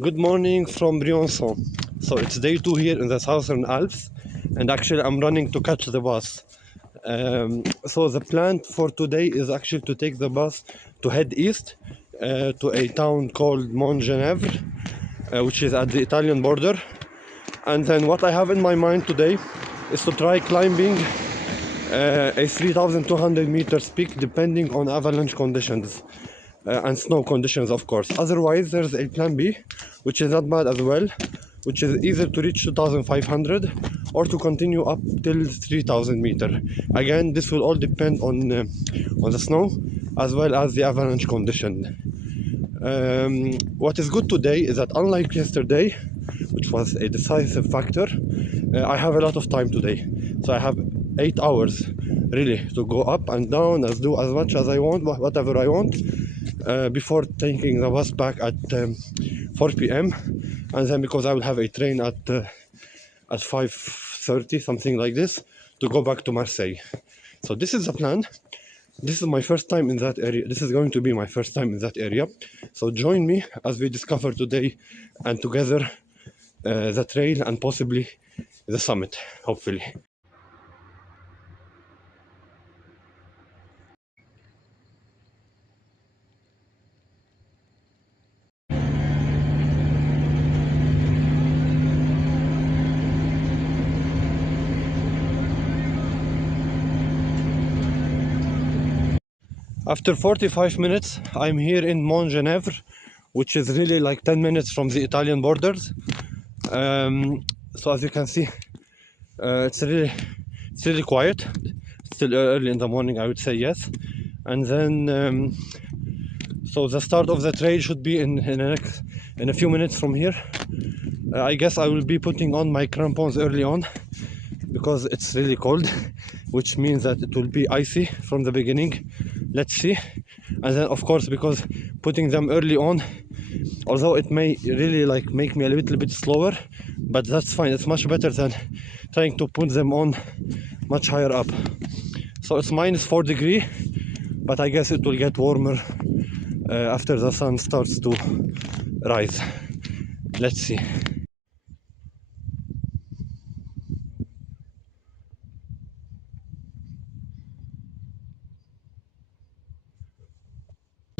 Good morning from Briançon. So it's day 2 here in the southern Alps, and actually I'm running to catch the bus. So the plan for today is actually to take the bus to head east to a town called Montgenèvre, which is at the Italian border. And then what I have in my mind today is to try climbing a 3,200 meters peak, depending on avalanche conditions. And snow conditions, of course. Otherwise, there's a plan B, which is not bad as well, which is either to reach 2,500 or to continue up till 3,000 meter. Again, this will all depend on the snow as well as the avalanche condition. What is good today is that, unlike yesterday, which was a decisive factor, I have a lot of time today. So I have 8 hours really to go up and down, do as much as I want, whatever I want, before taking the bus back at 4 p.m. and then, because I will have a train at 5:30, something like this, to go back to Marseille. So this is the plan. This is my first time in that area. This is going to be my first time in that area. So join me as we discover today and together the trail and possibly the summit, hopefully. After 45 minutes, I'm here in Montgenèvre, which is really like 10 minutes from the Italian borders. So as you can see, it's really quiet. Still early in the morning, I would say, yes. And then, so the start of the trail should be in a few minutes from here. I guess I will be putting on my crampons early on, because it's really cold, which means that it will be icy from the beginning. Let's see. And then, of course, because putting them early on, although it may really like make me a little bit slower, but that's fine. It's much better than trying to put them on much higher up. So it's -4 degrees, but I guess it will get warmer after the sun starts to rise. Let's see.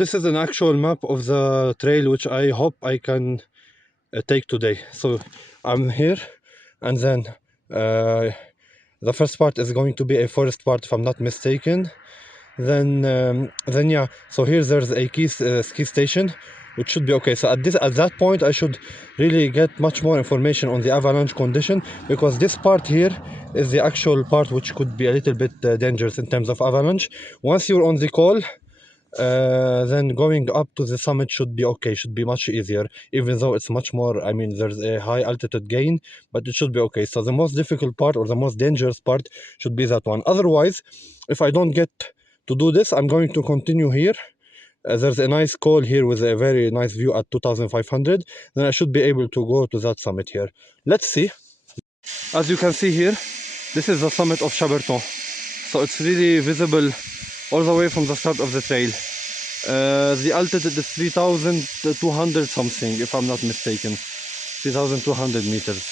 This is an actual map of the trail, which I hope I can take today. So I'm here, and then the first part is going to be a forest part, if I'm not mistaken. Then yeah. So here there's a ski station, which should be okay. So at that point, I should really get much more information on the avalanche condition, because this part here is the actual part which could be a little bit dangerous in terms of avalanche. Once you're on the call, then going up to the summit should be okay, should be much easier, even though it's much more, I mean, there's a high altitude gain, but it should be okay. So the most difficult part, or the most dangerous part, should be that one. Otherwise, if I don't get to do this, I'm going to continue here. There's a nice call here with a very nice view at 2,500. Then I should be able to go to that summit here. Let's see. As you can see here, this is the summit of Chaberton. So it's really visible all the way from the start of the trail. The altitude is 3,200 something, if I'm not mistaken. 3,200 meters.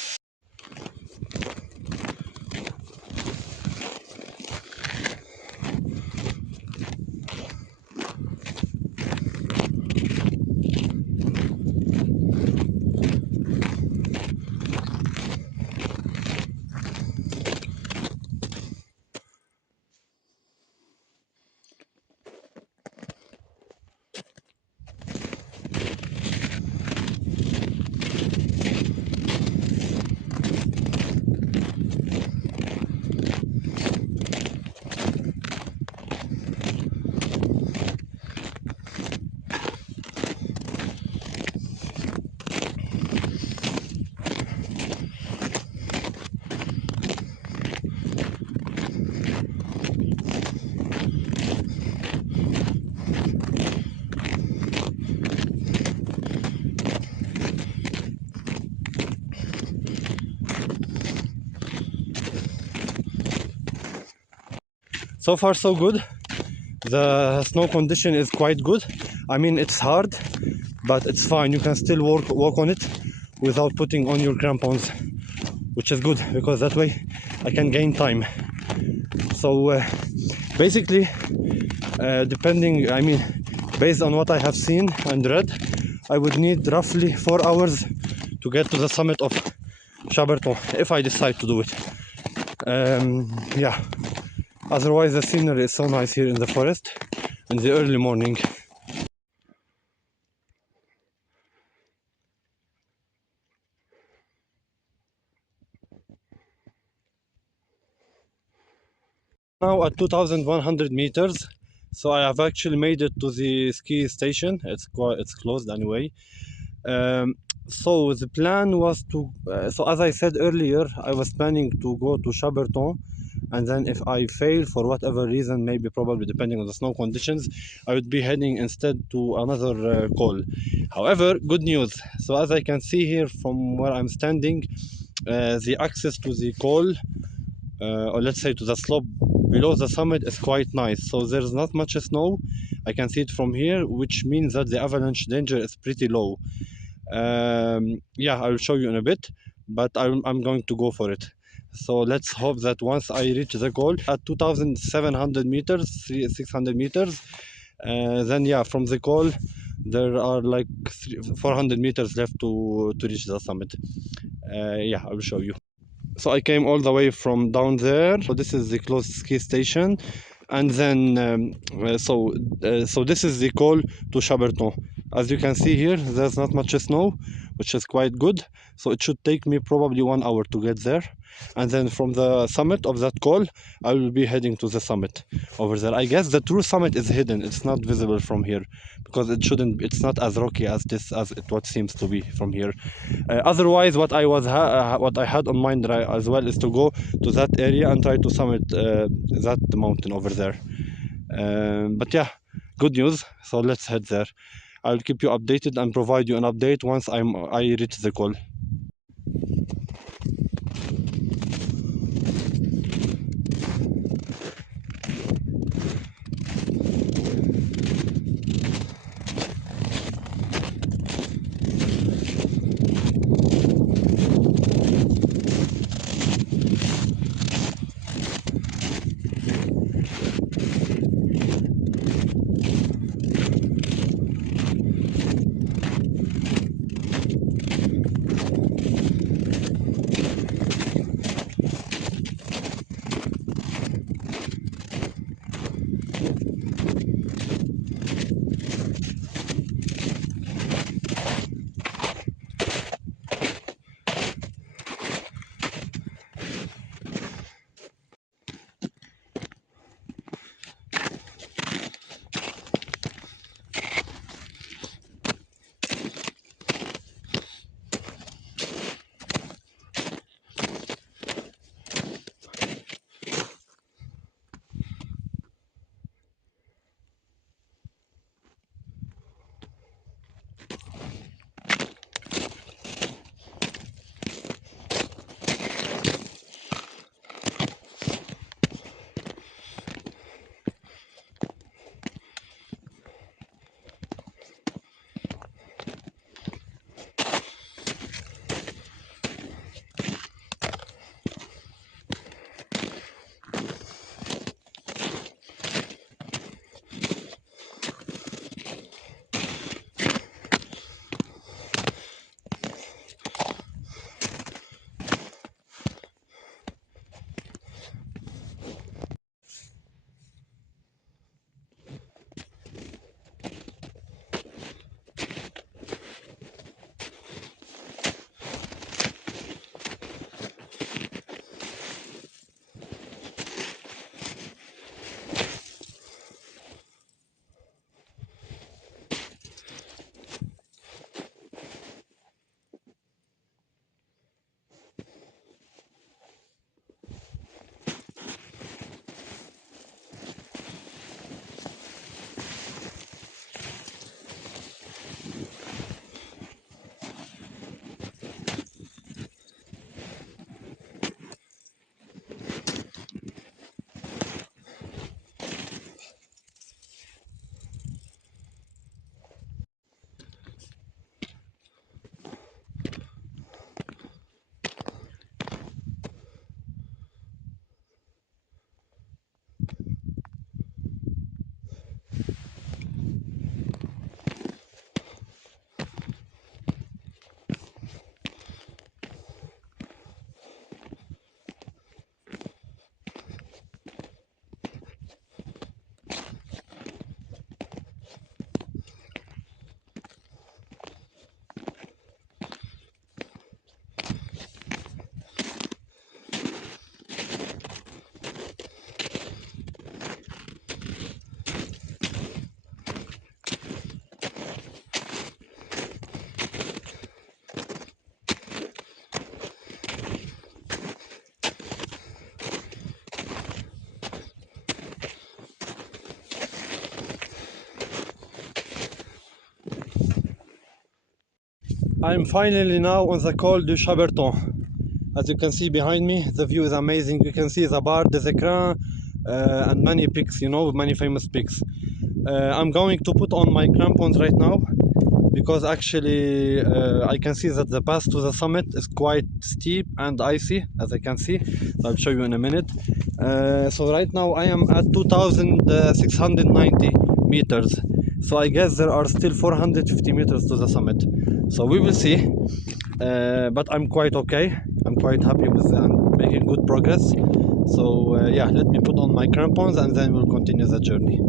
So far so good. The snow condition is quite good. I mean, it's hard, but it's fine. You can still walk on it without putting on your crampons, which is good because that way I can gain time. So basically, depending, I mean, based on what I have seen and read, I would need roughly 4 hours to get to the summit of Chaberton if I decide to do it. Yeah, otherwise the scenery is so nice here in the forest in the early morning. Now at 2,100 meters, so I have actually made it to the ski station. It's closed anyway. So the plan was to, so as I said earlier, I was planning to go to Chaberton, and then if I fail for whatever reason, maybe probably depending on the snow conditions, I would be heading instead to another col. However, good news. So as I can see here from where I'm standing, the access to the col, or let's say to the slope below the summit, is quite nice. So there's not much snow. I can see it from here, which means that the avalanche danger is pretty low. Yeah, I will show you in a bit, but I'm going to go for it. So let's hope that once I reach the goal at 2,700 meters, 600 meters, then yeah, from the goal there are like 400 meters left to reach the summit. Yeah, I will show you. So I came all the way from down there. So this is the closest ski station, and then so this is the col du Chaberton. As you can see here, there's not much snow, which is quite good. So it should take me probably 1 hour to get there, and then from the summit of that col, I will be heading to the summit over there. I guess the true summit is hidden; it's not visible from here because it's not as rocky as what seems to be from here. Otherwise, what I had on mind as well is to go to that area and try to summit that mountain over there. But yeah, good news. So let's head there. I'll keep you updated and provide you an update once I reach the col. I'm finally now on the Col du Chaberton. As you can see behind me, the view is amazing. You can see the bar, the Écrins, and many peaks, you know, many famous peaks. I'm going to put on my crampons right now because actually I can see that the path to the summit is quite steep and icy, as I can see. So I'll show you in a minute. So right now I am at 2,690 meters. So I guess there are still 450 meters to the summit. So we will see. But I'm quite okay. I'm quite happy with I'm making good progress. So yeah, let me put on my crampons and then we'll continue the journey.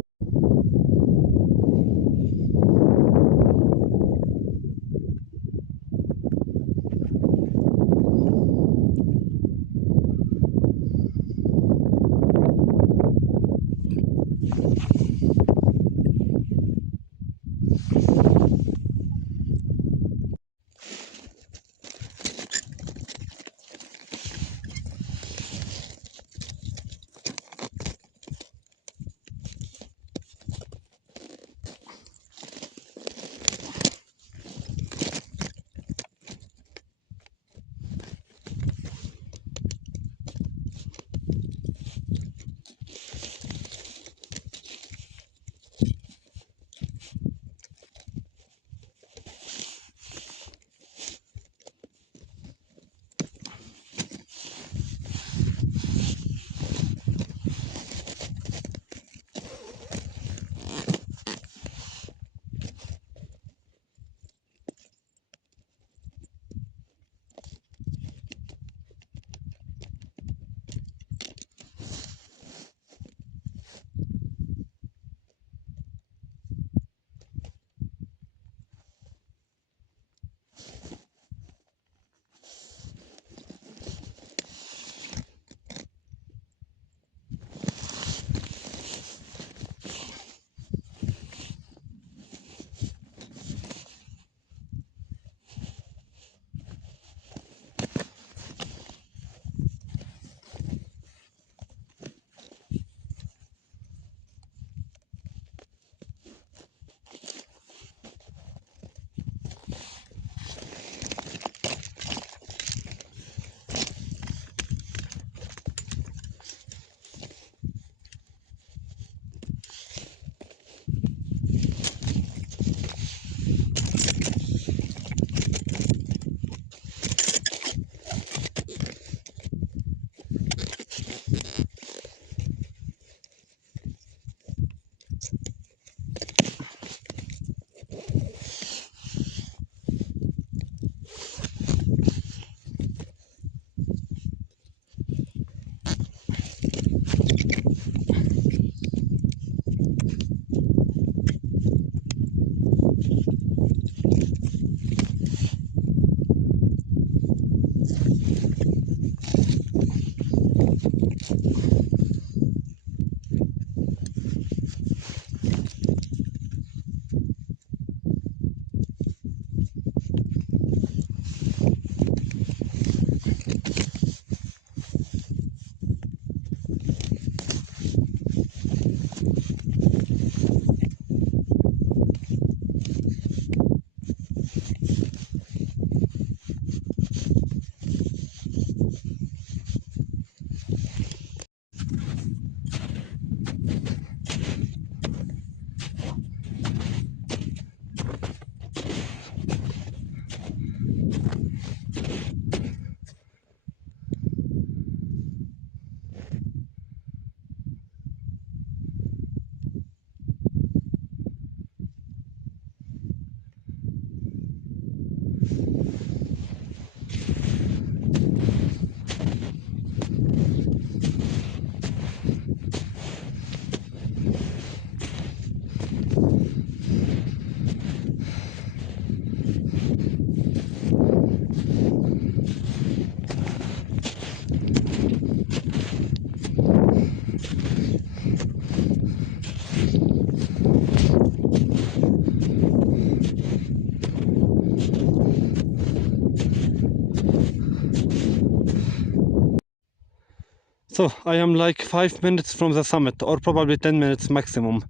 So I am like 5 minutes from the summit, or probably 10 minutes maximum.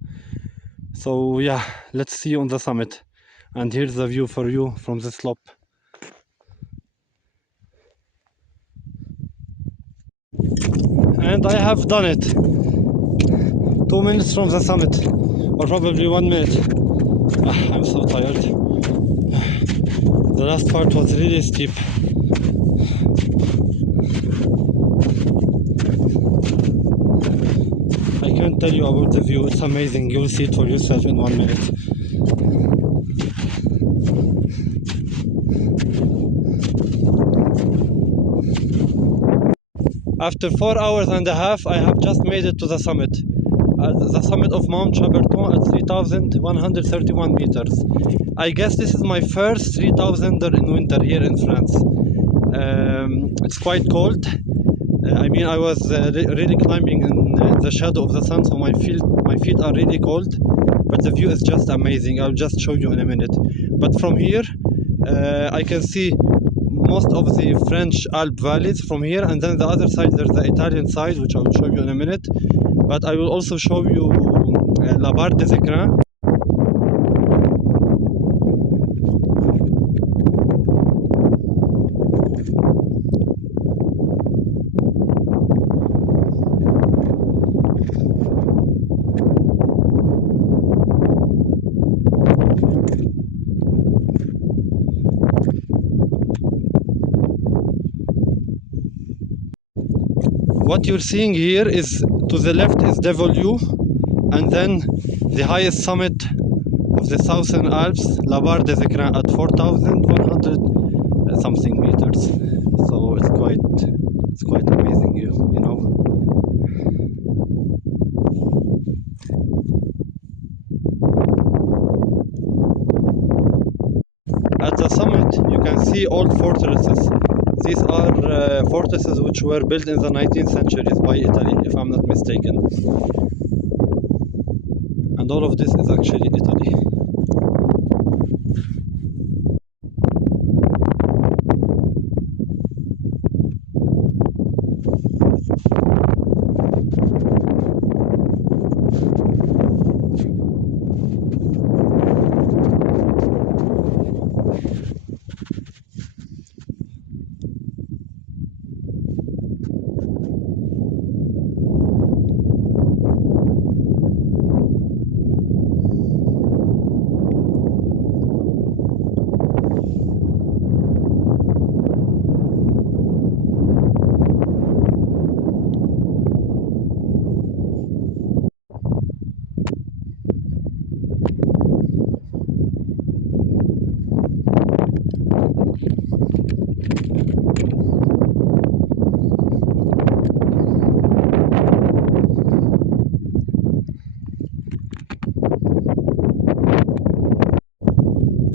So yeah, let's see you on the summit. And here's the view for you from the slope. and I have done it. 2 minutes from the summit, or probably 1 minute. I'm so tired. The last part was really steep. I can't tell you about the view, it's amazing. You'll see it for yourself in 1 minute. After 4 hours and a half, I have just made it to the summit. The summit of Mont Chaberton at 3,131 meters. I guess this is my first 3,000er in winter here in France. It's quite cold. I mean, I was really climbing in the shadow of the sun, so my feet are really cold. But the view is just amazing. I'll just show you in a minute. But from here, I can see most of the French Alp valleys from here, and then the other side there's the Italian side, which I will show you in a minute. But I will also show you La Barre des Écrins. What you're seeing here is, to the left is Dévoluy, and then the highest summit of the Southern Alps, La Barre des Écrins, at 4,100 something meters. So it's quite amazing, you know. At the summit, you can see old fortresses. These are fortresses which were built in the 19th centuries by Italy, if I'm not mistaken. And all of this is actually Italy.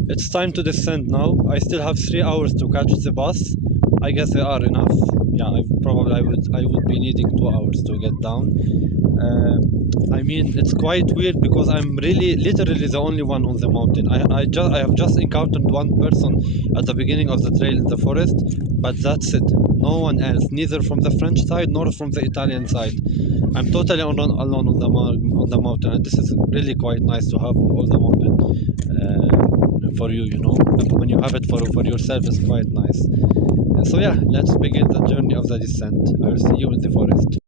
It's time to descend now. I still have 3 hours to catch the bus. I guess they are enough. Yeah, I would be needing 2 hours to get down. I mean, it's quite weird because I'm literally the only one on the mountain. I have just encountered one person at the beginning of the trail in the forest, but that's it. No one else, neither from the French side nor from the Italian side. I'm totally alone on the mountain, and this is really quite nice to have all the mountain for you, you know. When you have it for yourself, it's quite nice. So yeah, let's begin the journey of the descent. I will see you in the forest.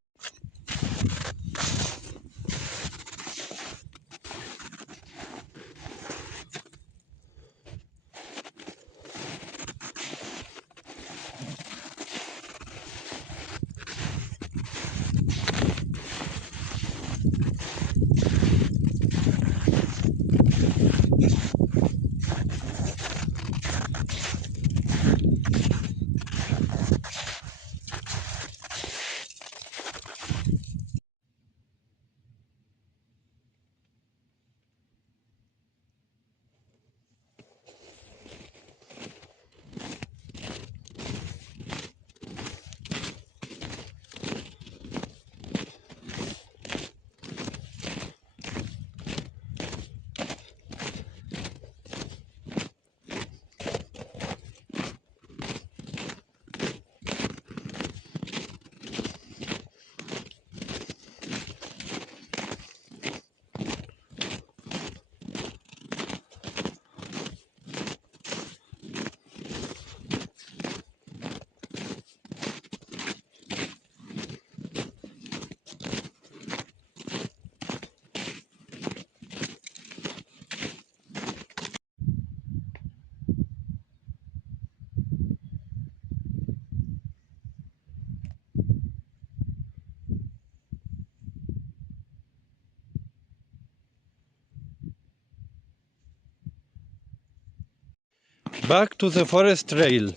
back to the forest trail.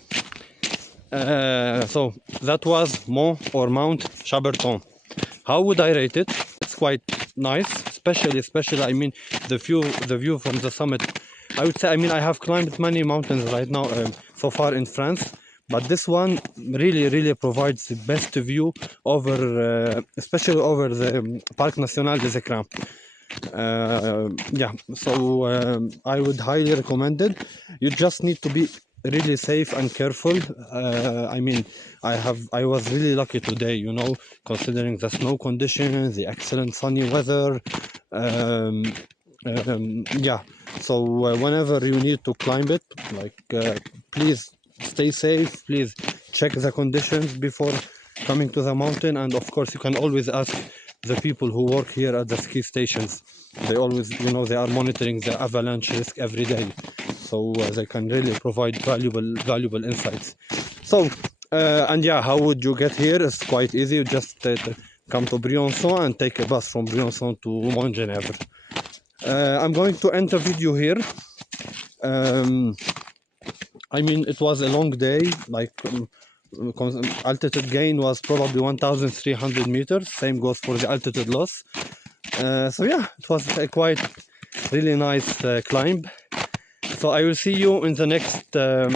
So that was Mount Chaberton. How would I rate it? It's quite nice, especially I mean the view from the summit. I would say, I mean, I have climbed many mountains right now so far in France, but this one really provides the best view over especially over the Parc National des Écrins. Yeah, so I would highly recommend it. You just need to be really safe and careful. I mean, I was really lucky today, you know, considering the snow conditions, the excellent sunny weather. Yeah, so whenever you need to climb it, like please stay safe, please check the conditions before coming to the mountain, and of course you can always ask the people who work here at the ski stations. They always, you know, they are monitoring the avalanche risk every day, so they can really provide valuable insights. So and yeah, how would you get here? It's quite easy. You just come to Briançon and take a bus from Briançon to Montgenèvre. I'm going to end the video here. I mean, it was a long day. Like altitude gain was probably 1,300 meters. Same goes for the altitude loss. So yeah, it was a quite really nice climb. So I will see you in the next. I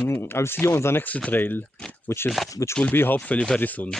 will see you on the next trail, which will be hopefully very soon.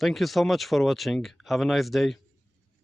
Thank you so much for watching. Have a nice day.